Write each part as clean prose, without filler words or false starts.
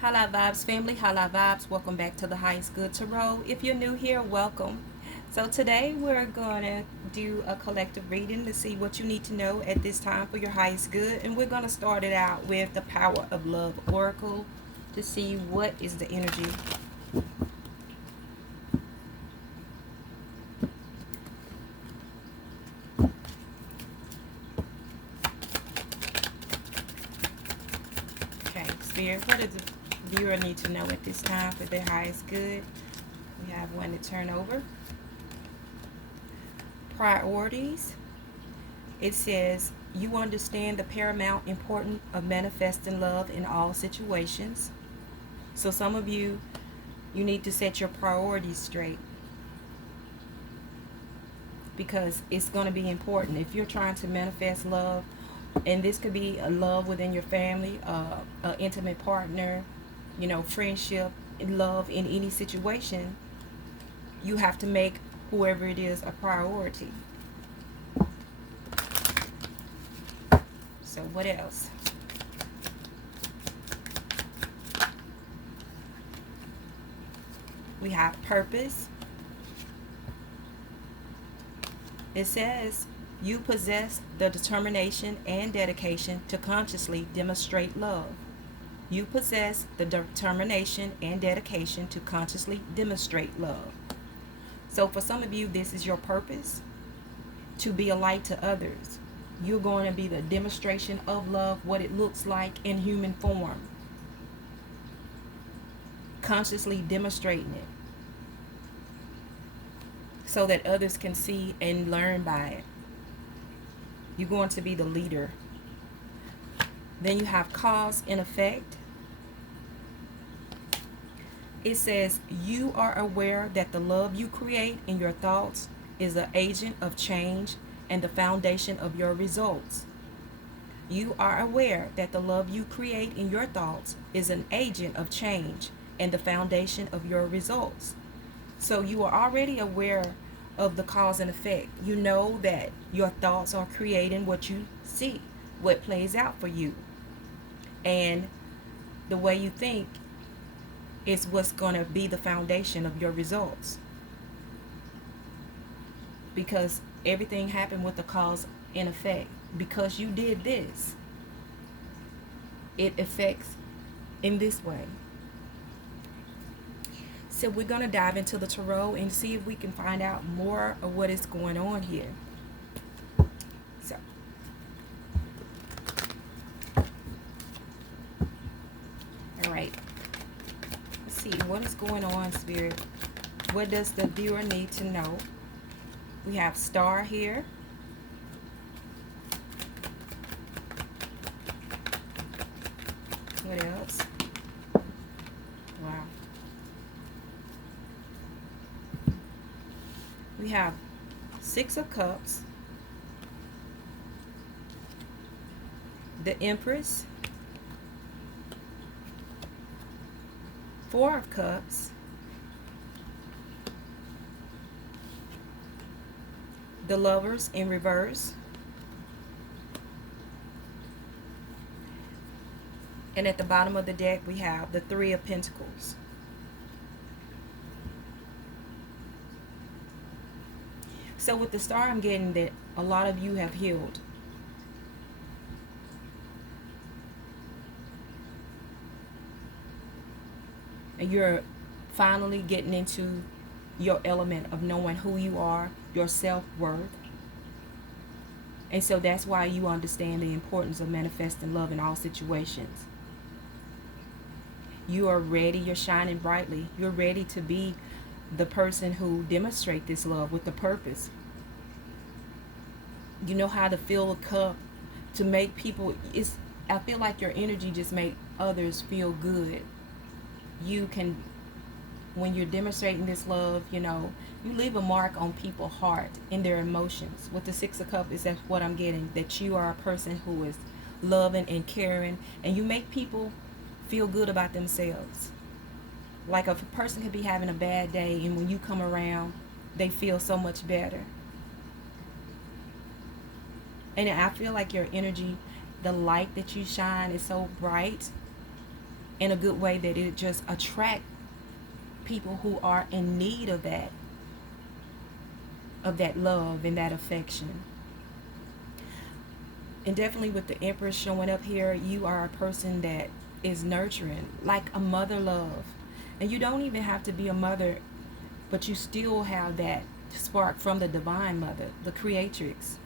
Hala Vibes family, Hala Vibes, welcome back to the Highest Good Tarot. If you're new here, welcome. So today we're going to do a collective reading to see what you need to know at this time for your highest good. And we're going to start it out with the Power of Love Oracle to see what is the energy. Okay, Spirit, what does the viewer need to know at this time for their highest good? We have one to turn over. Priorities. It says, you understand the paramount importance of manifesting love in all situations. So some of you need to set your priorities straight because it's going to be important. If you're trying to manifest love, and this could be a love within your family, an intimate partner, friendship, love in any situation, you have to make whoever it is a priority. So what else? We have purpose. It says, you possess the determination and dedication to consciously demonstrate love. You possess the determination and dedication to consciously demonstrate love. So for some of you, this is your purpose, to be a light to others. You're going to be the demonstration of love, what it looks like in human form. Consciously demonstrating it so that others can see and learn by it. You're going to be the leader. Then you have cause and effect. It says, you are aware that the love you create in your thoughts is an agent of change and the foundation of your results. You are aware that the love you create in your thoughts is an agent of change and the foundation of your results. So you are already aware of the cause and effect. You know that your thoughts are creating what you see, what plays out for you. And the way you think is what's going to be the foundation of your results. Because everything happened with the cause and effect. Because you did this, it affects in this way. So we're going to dive into the tarot and see if we can find out more of what is going on here. So, all right. Let's see what is going on, Spirit. What does the viewer need to know? We have Star here. What else? Wow. We have Six of Cups, the Empress, Four of Cups, the Lovers in reverse, and at the bottom of the deck we have the Three of Pentacles. So with the Star, I'm getting that a lot of you have healed. And you're finally getting into your element of knowing who you are, your self-worth. And so that's why you understand the importance of manifesting love in all situations. You are ready, you're shining brightly. You're ready to be the person who demonstrate this love with the purpose. You know how to fill a cup to make people, I feel like your energy just make others feel good. You can, when you're demonstrating this love, you leave a mark on people's heart and their emotions. With the Six of Cups, is that what I'm getting, that you are a person who is loving and caring, and you make people feel good about themselves. Like a person could be having a bad day, and when you come around, they feel so much better. And I feel like your energy, the light that you shine is so bright in a good way that it just attract people who are in need of that love and that affection. And definitely with the Empress showing up here, you are a person that is nurturing, like a mother love. And you don't even have to be a mother, but you still have that spark from the divine mother, the creatrix.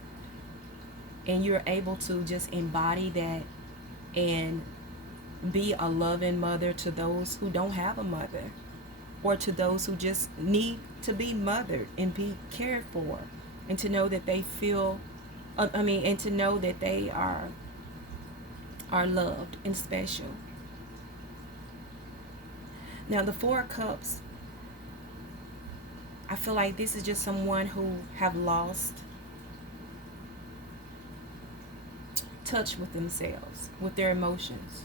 And you're able to just embody that and be a loving mother to those who don't have a mother, or to those who just need to be mothered and be cared for, and to know that they feel, and to know that they are loved and special. Now the Four of Cups, I feel like this is just someone who have lost touch with themselves, with their emotions.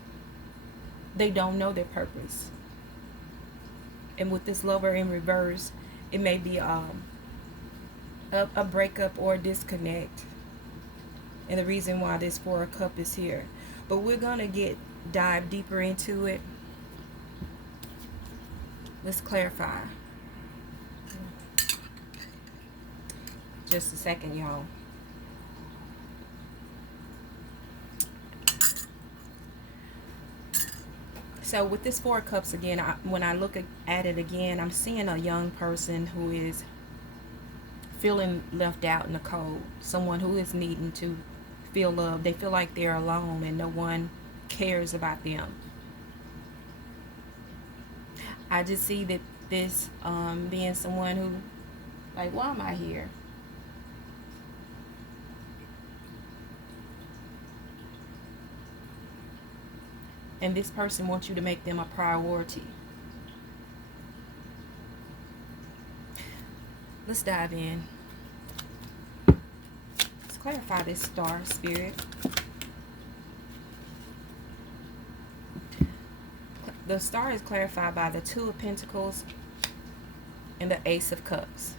They don't know their purpose. And with this Lover in reverse, it may be a breakup or a disconnect. And the reason why this Four of Cups is here. But we're going to dive deeper into it. Let's clarify. Just a second, y'all. So with this Four of Cups again, when I look at it again, I'm seeing a young person who is feeling left out in the cold. Someone who is needing to feel love. They feel like they're alone and no one cares about them. I just see that this being someone who, like, why am I here? And this person wants you to make them a priority. Let's dive in. Let's clarify this star spirit. The star is clarified by the Two of Pentacles and the Ace of Cups.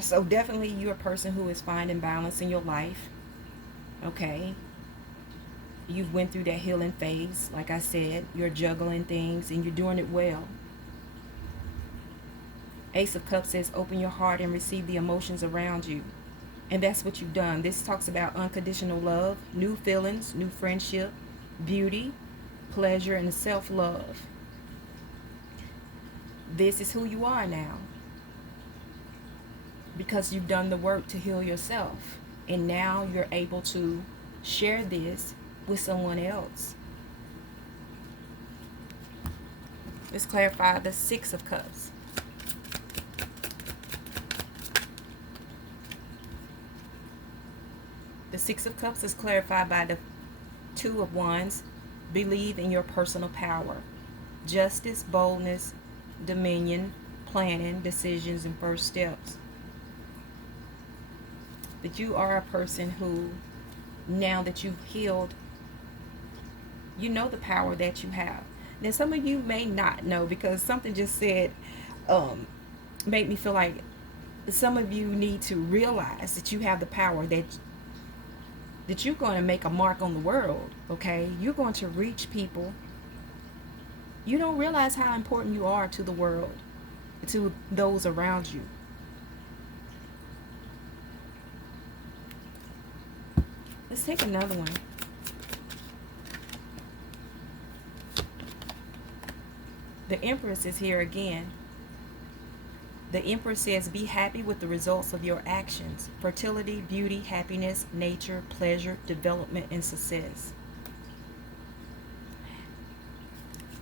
So definitely you're a person who is finding balance in your life. Okay. You've went through that healing phase. Like I said, you're juggling things and you're doing it well. Ace of Cups says open your heart and receive the emotions around you. And that's what you've done. This talks about unconditional love, new feelings, new friendship, beauty, pleasure, and self-love. This is who you are now. Because you've done the work to heal yourself. And now you're able to share this with someone else. Let's clarify the Six of Cups. The Six of Cups is clarified by the Two of Wands. Believe in your personal power. Justice, boldness, dominion, planning, decisions, and first steps. But you are a person who, now that you've healed, you know the power that you have. Now some of you may not know, because something just said made me feel like some of you need to realize that you have the power, that you're going to make a mark on the world. Okay, you're going to reach people. You don't realize how important you are to the world, to those around you. Let's take another one. The Empress is here again. The Empress says, be happy with the results of your actions. Fertility, beauty, happiness, nature, pleasure, development, and success.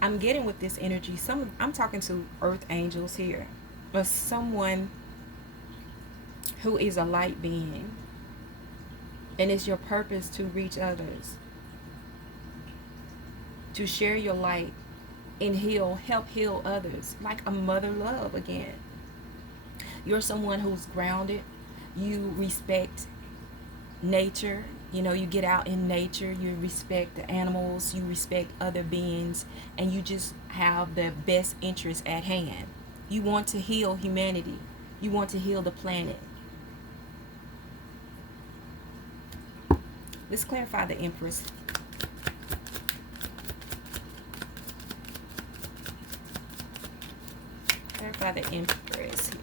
I'm getting with this energy, I'm talking to earth angels here, but someone who is a light being. And it's your purpose to reach others, to share your light and help heal others, like a mother love again. You're someone who's grounded. You respect nature. You know, you get out in nature. You respect the animals. You respect other beings. And you just have the best interest at hand. You want to heal humanity. You want to heal the planet. Let's clarify the Empress. clarify the Empress here.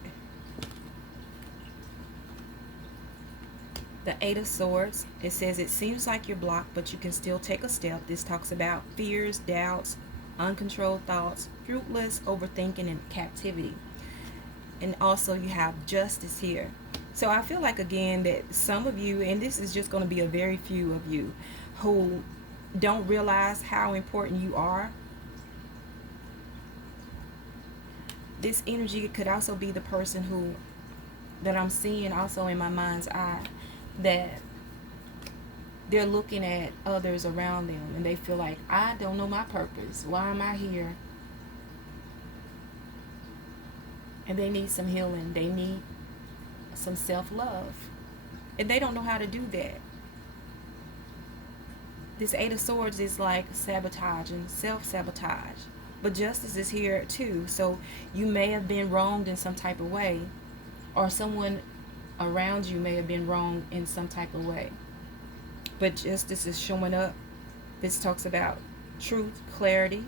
The Eight of Swords, it says it seems like you're blocked, but you can still take a step. This talks about fears, doubts, uncontrolled thoughts, fruitless overthinking, and captivity. And also you have Justice here. So I feel like, again, that some of you, and this is just going to be a very few of you, who don't realize how important you are. This energy could also be the person who, that I'm seeing also in my mind's eye, that they're looking at others around them and they feel like, I don't know my purpose. Why am I here? And they need some healing. They need some self-love. And they don't know how to do that. This Eight of Swords is like sabotage and self-sabotage. But Justice is here too. So you may have been wronged in some type of way, or someone around you may have been wrong in some type of way. But Justice is showing up. This talks about truth, clarity,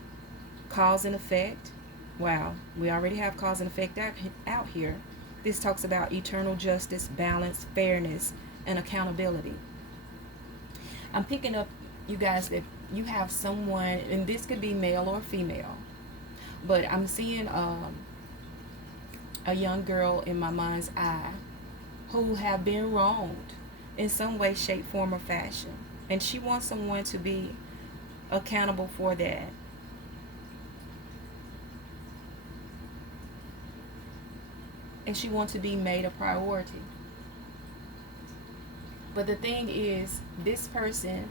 cause and effect. Wow, we already have cause and effect out here. This talks about eternal justice, balance, fairness, and accountability. I'm picking up, you guys, that you have someone, and this could be male or female, but I'm seeing a young girl in my mind's eye who have been wronged in some way, shape, form, or fashion. And she wants someone to be accountable for that. And she wants to be made a priority. But the thing is, this person,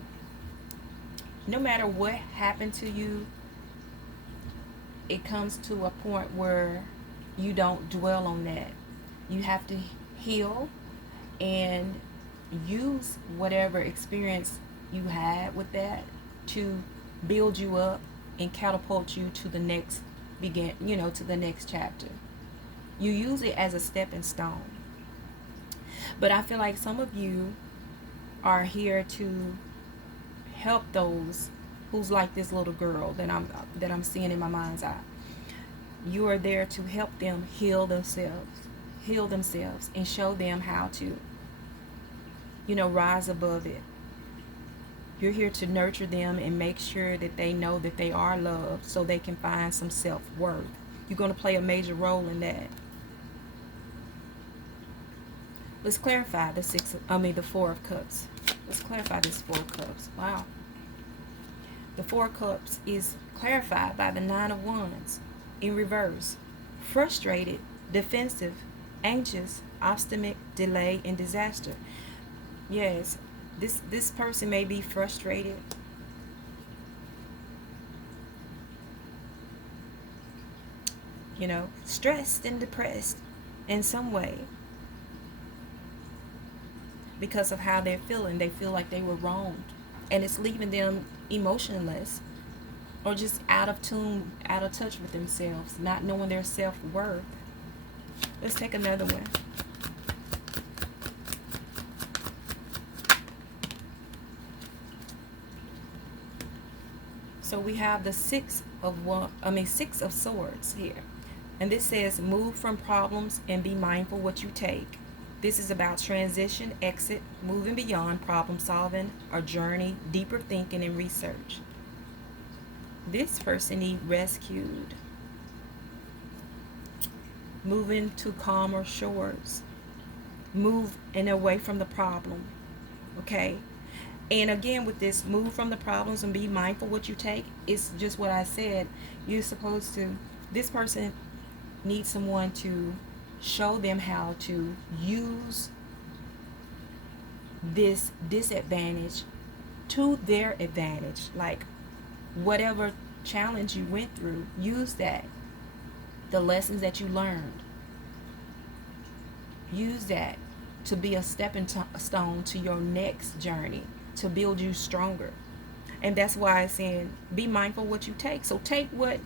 no matter what happened to you, it comes to a point where you don't dwell on that. You have to heal and use whatever experience you had with that to build you up and catapult you to the next to the next chapter. You use it as a stepping stone. But I feel like some of you are here to help those who's like this little girl that I'm seeing in my mind's eye. You are there to help them heal themselves and show them how to, rise above it. You're here to nurture them and make sure that they know that they are loved so they can find some self-worth. You're going to play a major role in that. Let's clarify the Four of Cups. Let's clarify this Four of Cups. Wow. The Four of Cups is clarified by the Nine of Wands in reverse. Frustrated, defensive, anxious, obstinate, delay, and disaster. Yes, this person may be frustrated. Stressed and depressed in some way because of how they're feeling. They feel like they were wronged, and it's leaving them emotionless or just out of tune, out of touch with themselves, not knowing their self-worth. Let's take another one. So we have the Six of Swords here. And this says, move from problems and be mindful what you take. This is about transition, exit, moving beyond problem solving, or journey, deeper thinking and research. This person needs rescued. Moving to calmer shores. Move and away from the problem. Okay? And again, with this, move from the problems and be mindful what you take, it's just what I said. You're supposed to, this person needs someone to show them how to use this disadvantage to their advantage. Like, whatever challenge you went through, use that. The lessons that you learned, use that to be a stepping stone to your next journey, to build you stronger. And that's why it's saying, be mindful what you take. So take what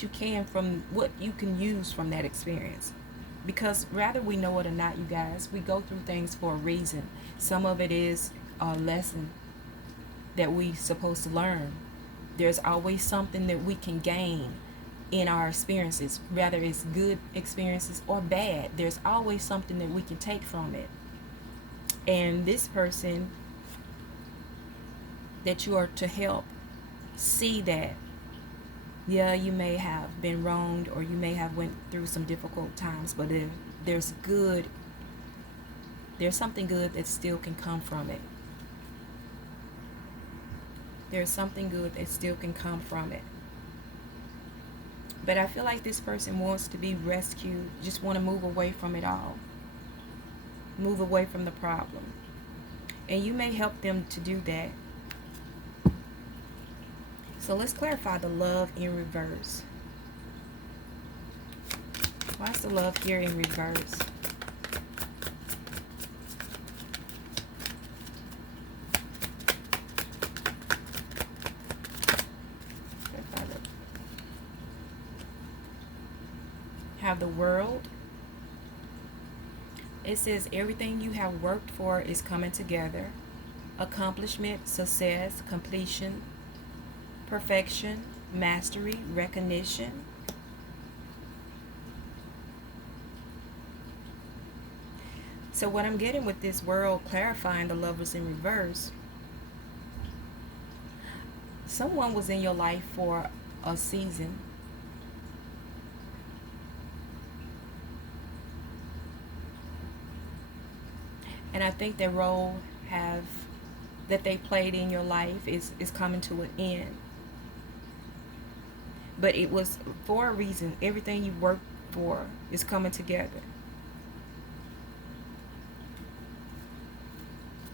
you can from what you can use from that experience. Because whether we know it or not, you guys, we go through things for a reason. Some of it is a lesson that we supposed to learn. There's always something that we can gain in our experiences, whether it's good experiences or bad. There's always something that we can take from it. And this person that you are to help see that, yeah, you may have been wronged or you may have went through some difficult times, but if there's good, there's something good that still can come from it. There's something good that still can come from it. But I feel like this person wants to be rescued, just want to move away from it all. Move away from the problem. And you may help them to do that. So let's clarify the love in reverse. Why is the love here in reverse? Have the World. It says everything you have worked for is coming together. Accomplishment, success, completion, perfection, mastery, recognition. So what I'm getting with this World, clarifying the Lovers in reverse, someone was in your life for a season. And I think their role that they played in your life is coming to an end. But it was for a reason. Everything you worked for is coming together.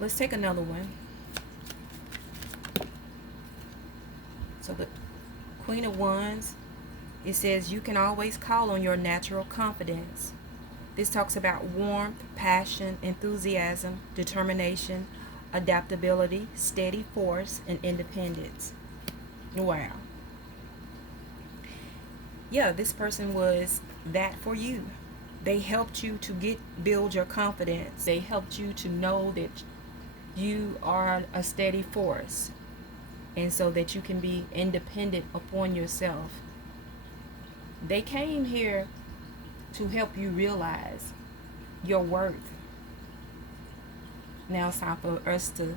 Let's take another one. So the Queen of Wands, it says you can always call on your natural confidence. This talks about warmth, passion, enthusiasm, determination, adaptability, steady force, and independence. Wow. Yeah, this person was that for you. They helped you to build your confidence. They helped you to know that you are a steady force, and so that you can be independent upon yourself. They came here to help you realize your worth. Now it's time for us to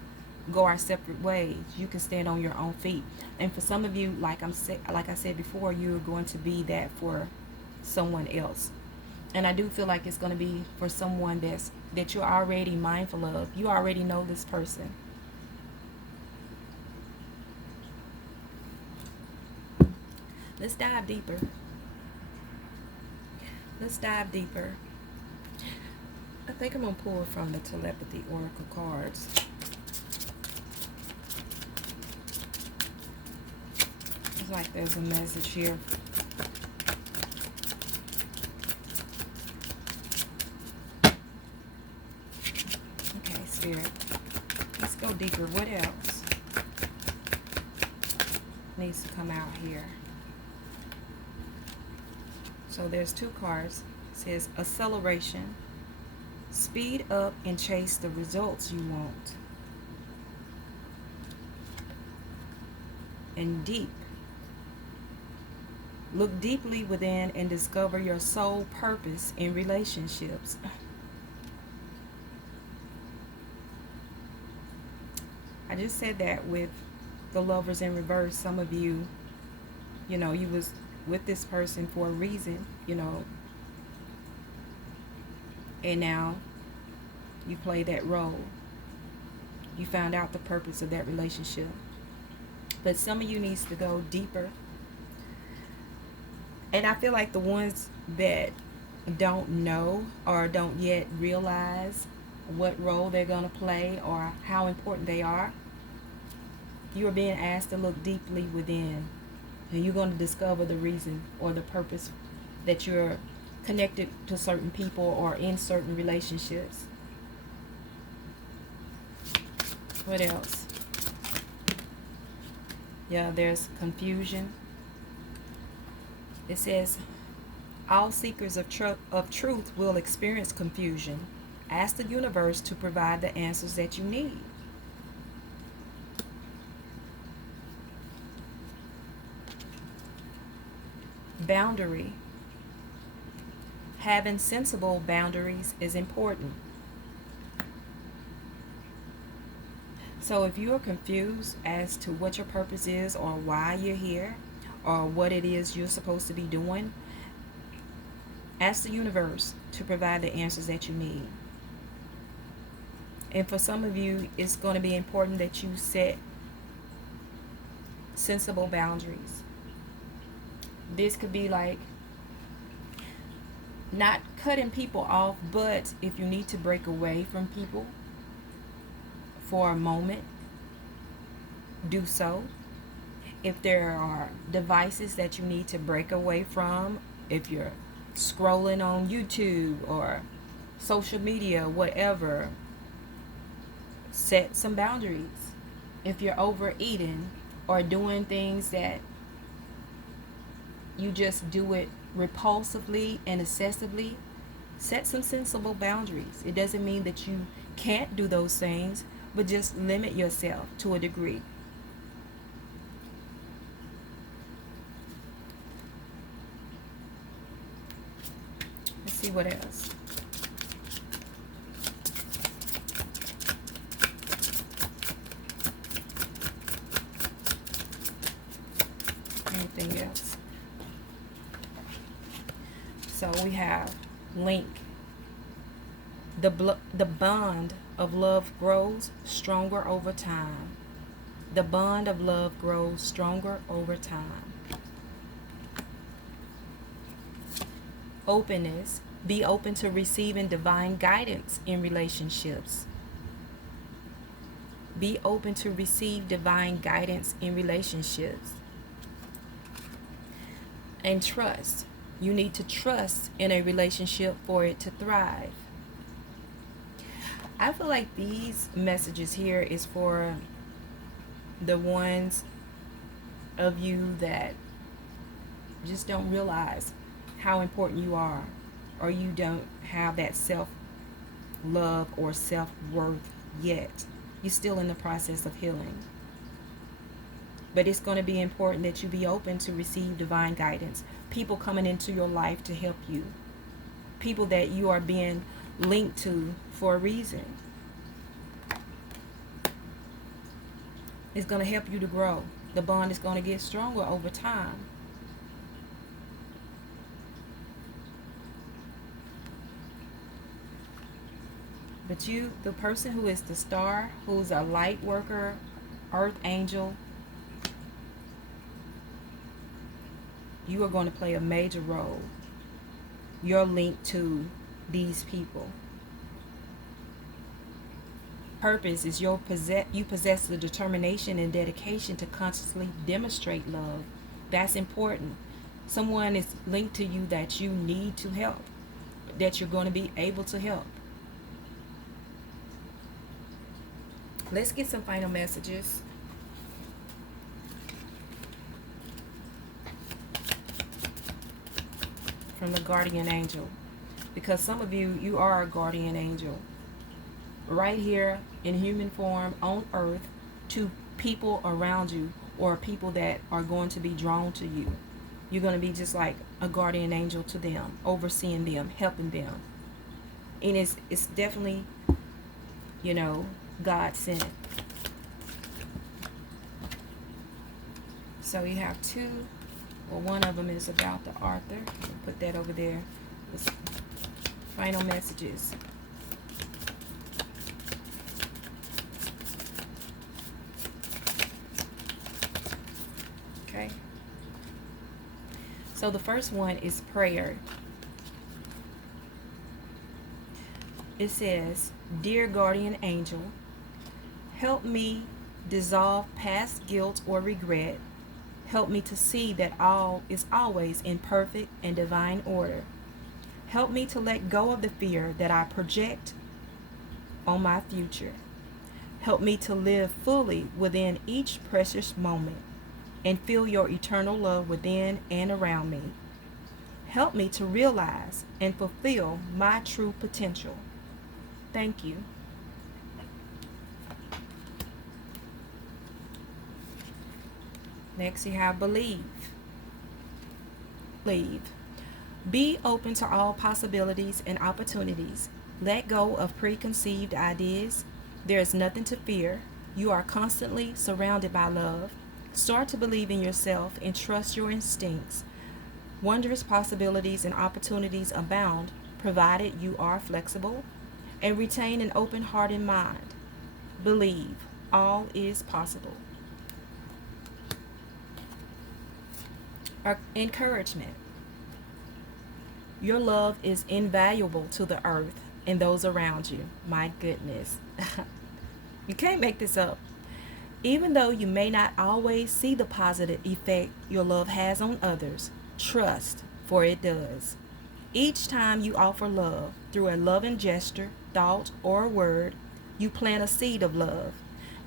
go our separate ways. You can stand on your own feet. And for some of you, like I said before, you're going to be that for someone else. And I do feel like it's going to be for someone that you're already mindful of. You already know this person. Let's dive deeper. Let's dive deeper. I think I'm going to pull from the Telepathy Oracle cards. It's like there's a message here. Okay, Spirit. Let's go deeper. What else needs to come out here? So there's two cards. It says acceleration. Speed up and chase the results you want. And deep. Look deeply within and discover your soul purpose in relationships. I just said that with the Lovers in reverse. Some of you, you was with this person for a reason, and now you play that role. You found out the purpose of that relationship. But some of you needs to go deeper. And I feel like the ones that don't know or don't yet realize what role they're going to play or how important they are, you are being asked to look deeply within. And you're going to discover the reason or the purpose that you're connected to certain people or in certain relationships. What else? Yeah, there's confusion. It says, all seekers of truth will experience confusion. Ask the universe to provide the answers that you need. boundary. Having sensible boundaries is important. So if you are confused as to what your purpose is or why you're here or what it is you're supposed to be doing, ask the universe to provide the answers that you need. And for some of you, it's going to be important that you set sensible boundaries. This could be like not cutting people off, but if you need to break away from people for a moment, do so. If there are devices that you need to break away from, if you're scrolling on YouTube or social media, whatever, set some boundaries. If you're overeating or doing things that you just do it repulsively and excessively, set some sensible boundaries. It doesn't mean that you can't do those things, but just limit yourself to a degree. Let's see what else. Anything else? So we have link. The bond of love grows stronger over time. The bond of love grows stronger over time. Openness. Be open to receiving divine guidance in relationships. Be open to receive divine guidance in relationships. And trust. You need to trust in a relationship for it to thrive. I feel like these messages here is for the ones of you that just don't realize how important you are, or you don't have that self-love or self-worth yet. You're still in the process of healing. But it's going to be important that you be open to receive divine guidance. People coming into your life to help you. People that you are being linked to for a reason. It's going to help you to grow. The bond is going to get stronger over time. But you, the person who is the star, who's a light worker, earth angel, you are going to play a major role. You're linked to these people. Purpose is you possess the determination and dedication to consciously demonstrate love. That's important. Someone is linked to you that you need to help, that you're going to be able to help. Let's get some final messages. From the guardian angel, because some of you are a guardian angel right here in human form on earth to people around you or people that are going to be drawn to you. You're going to be just like a guardian angel to them, overseeing them, helping them. And it's definitely, God sent. So you have two. Well, one of them is about the author. Put that over there. Final messages. Okay. So the first one is prayer. It says, "Dear guardian angel, help me dissolve past guilt or regret. Help me to see that all is always in perfect and divine order. Help me to let go of the fear that I project on my future. Help me to live fully within each precious moment and feel your eternal love within and around me. Help me to realize and fulfill my true potential. Thank you." Next, you have believe. Leave. Be open to all possibilities and opportunities. Let go of preconceived ideas. There is nothing to fear. You are constantly surrounded by love. Start to believe in yourself and trust your instincts. Wondrous possibilities and opportunities abound, provided you are flexible and retain an open heart and mind. Believe all is possible. Encouragement. Your love is invaluable to the earth and those around you. My goodness. You can't make this up. Even though you may not always see the positive effect your love has on others, trust, for it does. Each time you offer love through a loving gesture, thought, or word, you plant a seed of love,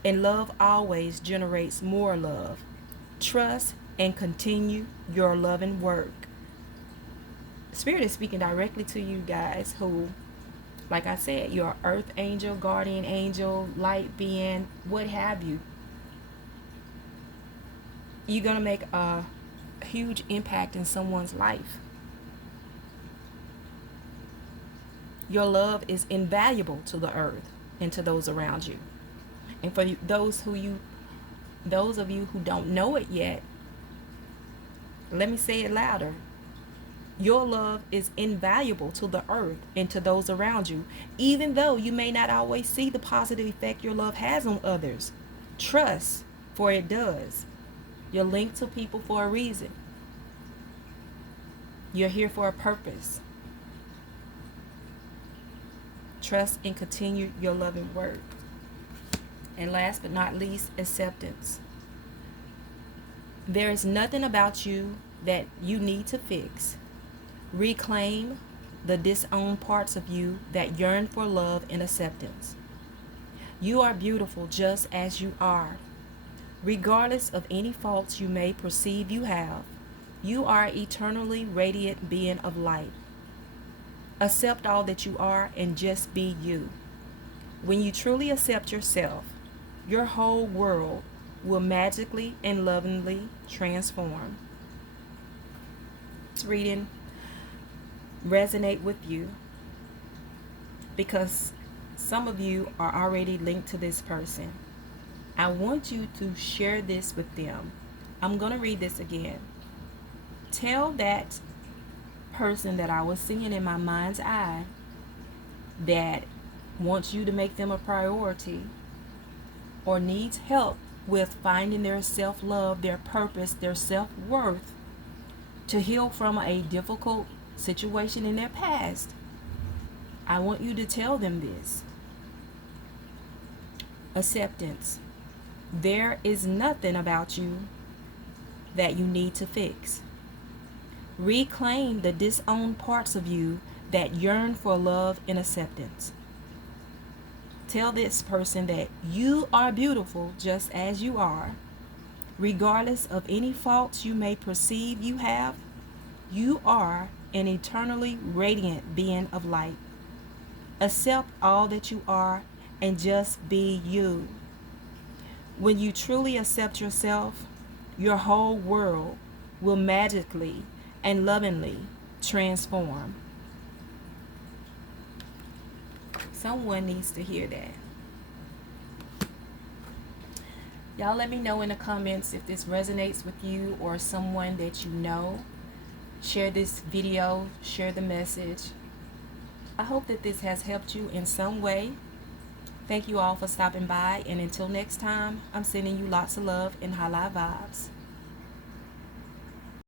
and love always generates more love. Trust and continue your loving work. Spirit is speaking directly to you guys who, like I said, you're earth angel, guardian angel, light being, what have you. You're going to make a huge impact in someone's life. Your love is invaluable to the earth and to those around you. And for those of you who don't know it yet, let me say it louder. Your love is invaluable to the earth and to those around you, even though you may not always see the positive effect your love has on others. Trust, for it does. You're linked to people for a reason. You're here for a purpose. Trust and continue your loving work. And last but not least, acceptance. There is nothing about you that you need to fix. Reclaim the disowned parts of you that yearn for love and acceptance. You are beautiful just as you are. Regardless of any faults you may perceive you have, you are an eternally radiant being of light. Accept all that you are and just be you. When you truly accept yourself, your whole world will magically and lovingly transform. This reading resonate with you because some of you are already linked to this person. I want you to share this with them. I'm going to read this again. Tell that person that I was seeing in my mind's eye that wants you to make them a priority or needs help with finding their self-love, their purpose, their self-worth to heal from a difficult situation in their past. I want you to tell them this. Acceptance. There is nothing about you that you need to fix. Reclaim the disowned parts of you that yearn for love and acceptance. Tell this person that you are beautiful just as you are. Regardless of any faults you may perceive you have, you are an eternally radiant being of light. Accept all that you are and just be you. When you truly accept yourself, your whole world will magically and lovingly transform. Someone needs to hear that. Y'all let me know in the comments if this resonates with you or someone that you know. Share this video, share the message. I hope that this has helped you in some way. Thank you all for stopping by, and until next time, I'm sending you lots of love and high vibes.